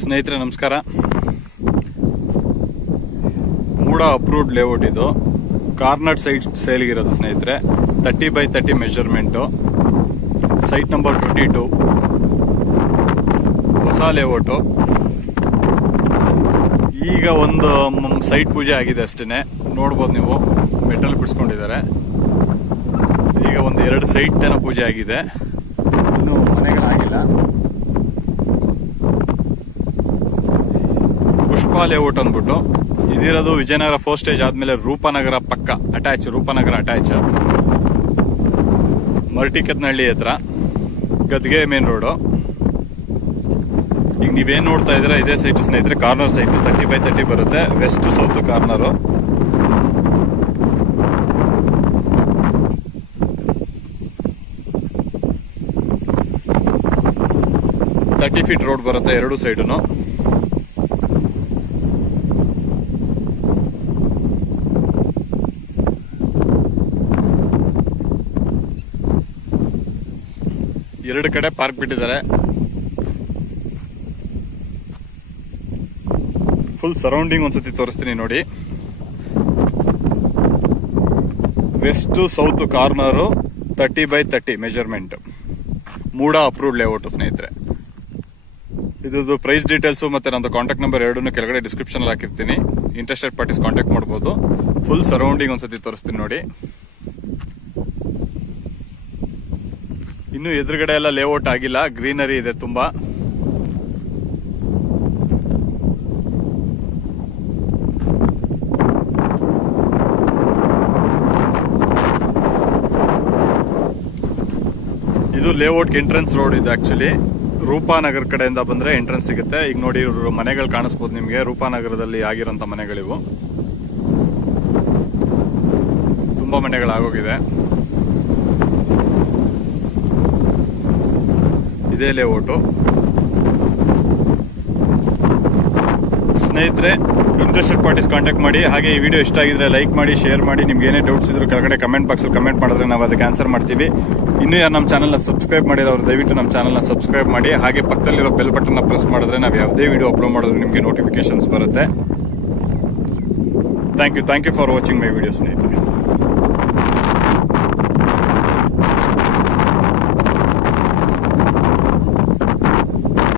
ಸ್ನೇಹಿತರೆ ನಮಸ್ಕಾರ. ಮೂಡ approved layout ಇದು. ಕಾರ್ನರ್ ಸೈಟ್ ಸೇಲ್ಗಿರೋದು ಸ್ನೇಹಿತರೆ. 30x30 measurement. Site number 22. ಹೊಸ ಲೇಔಟು. ಈಗ ಒಂದು ಸೈಟ್ ಪೂಜೆ ಆಗಿದೆ ಅಷ್ಟೇ. ನೋಡ್ಬೋದು ನೀವು, ಮೆಟಲ್ ಬಿಡಿಸ್ಕೊಂಡಿದ್ದಾರೆ. ಈಗ ಒಂದು 2 ಸೈಟ್ ಏನೋ ಪೂಜೆ ಆಗಿದೆ, ಇನ್ನು ಮನೆಗಳಾಗಿಲ್ಲ. ಪುಷ್ಪ ಲೇಔಟ್ ಅಂದ್ಬಿಟ್ಟು ಇದಿರೋದು ವಿಜಯನಗರ 4 ಸ್ಟೇಜ್ ಆದ್ಮೇಲೆ ರೂಪನಗರ ಪಕ್ಕ ಅಟ್ಯಾಚ್. ರೂಪನಗರ ಅಟ್ಯಾಚ್, ಮರಟಿಕೆತ್ನಹಳ್ಳಿ ಹತ್ರ, ಗದ್ಗೆ ಮೇನ್ ರೋಡು. ಈಗ ನೀವೇನ್ ನೋಡ್ತಾ ಇದ್ದೀರಾ ಇದೇ ಸೈಟ್ ಸ್ನೇಹಿತರೆ. ಕಾರ್ನರ್ ಸೈಟ್ 30x30 ಬರುತ್ತೆ. West south corner. $30 feet road ಬರುತ್ತೆ ಎರಡು ಸೈಡುನು. ಎರಡು ಕಡೆ ಪಾರ್ಕ್ ಬಿಟ್ಟಿದ್ದಾರೆ. ಫುಲ್ ಸರೌಂಡಿಂಗ್ ಒಂದ್ಸತಿ ತೋರಿಸ್ತೀನಿ ನೋಡಿ. West south corner 30x30 measurement. MUDA approved layout ಸ್ನೇಹಿತರೆ. ಇದ್ರದ್ದು ಪ್ರೈಸ್ ಡೀಟೇಲ್ಸು ಮತ್ತೆ ನಂದು ಕಾಂಟ್ಯಾಕ್ಟ್ ನಂಬರ್ ಎರಡನ್ನೂ ಕೆಳಗಡೆ ಡಿಸ್ಕ್ರಿಪ್ಷನ್ ಅಲ್ಲಿ ಹಾಕಿರ್ತೀನಿ. ಇಂಟ್ರೆಸ್ಟೆಡ್ ಪಾರ್ಟೀಸ್ ಕಾಂಟ್ಯಾಕ್ಟ್ ಮಾಡಬಹುದು. ಫುಲ್ ಸರೌಂಡಿಂಗ್ ಒಂದ್ಸತಿ ತೋರಿಸ್ತೀನಿ ನೋಡಿ. ಇನ್ನು ಎದುರುಗಡೆ ಎಲ್ಲ ಲೇಔಟ್ ಆಗಿಲ್ಲ, ಗ್ರೀನರಿ ಇದೆ ತುಂಬಾ. ಇದು ಲೇಔಟ್ ಎಂಟ್ರೆನ್ಸ್ ರೋಡ್ ಇದು. ಆಕ್ಚುಲಿ ರೂಪಾನಗರ್ ಕಡೆಯಿಂದ ಬಂದ್ರೆ ಎಂಟ್ರೆನ್ಸ್ ಸಿಗುತ್ತೆ. ಈಗ ನೋಡಿ ಮನೆಗಳು ಕಾಣಿಸ್ಬೋದು ನಿಮ್ಗೆ. ರೂಪಾನಗರದಲ್ಲಿ ಆಗಿರೋಂಥ ಮನೆಗಳಿವು. ತುಂಬಾ ಮನೆಗಳಾಗೋಗಿದೆ. ಇದೇ ಲೇಔಟು ಸ್ನೇಹಿತರೆ. ಇಂಟ್ರೆಸ್ಟೆಡ್ ಪಾರ್ಟೀಸ್ ಕಾಂಟ್ಯಾಕ್ಟ್ ಮಾಡಿ. ಹಾಗೆ ಈ ವಿಡಿಯೋ ಇಷ್ಟ ಆಗಿದ್ರೆ ಲೈಕ್ ಮಾಡಿ, ಶೇರ್ ಮಾಡಿ. ನಿಮ್ಗೆ ಏನೇ ಡೌಟ್ಸ್ ಇದ್ರು ಕೆಳಗಡೆ ಕಮೆಂಟ್ ಬಾಕ್ಸ್ ಅಲ್ಲಿ ಕಮೆಂಟ್ ಮಾಡಿದ್ರೆ ನಾವು ಅದಕ್ಕೆ ಆನ್ಸರ್ ಮಾಡ್ತೀವಿ. ಇನ್ನೂ ಯಾರು ನಮ್ಮ ಚಾನಲ್ನ ಸಬ್ಸ್ಕ್ರೈಬ್ ಮಾಡಿರೋರು ದಯವಿಟ್ಟು ನಮ್ಮ ಚಾನಲ್ನ ಸಬ್ಸ್ಕ್ರೈಬ್ ಮಾಡಿ. ಹಾಗೆ ಪಕ್ಕದಲ್ಲಿರೋ ಬೆಲ್ ಬಟನ್ನ ಪ್ರೆಸ್ ಮಾಡಿದ್ರೆ ನಾವು ಯಾವುದೇ ವಿಡಿಯೋ ಅಪ್ಲೋಡ್ ಮಾಡಿದ್ರೆ ನಿಮಗೆ ನೋಟಿಫಿಕೇಶನ್ಸ್ ಬರುತ್ತೆ. Thank you for watching my video ಸ್ನೇಹಿತರೆ.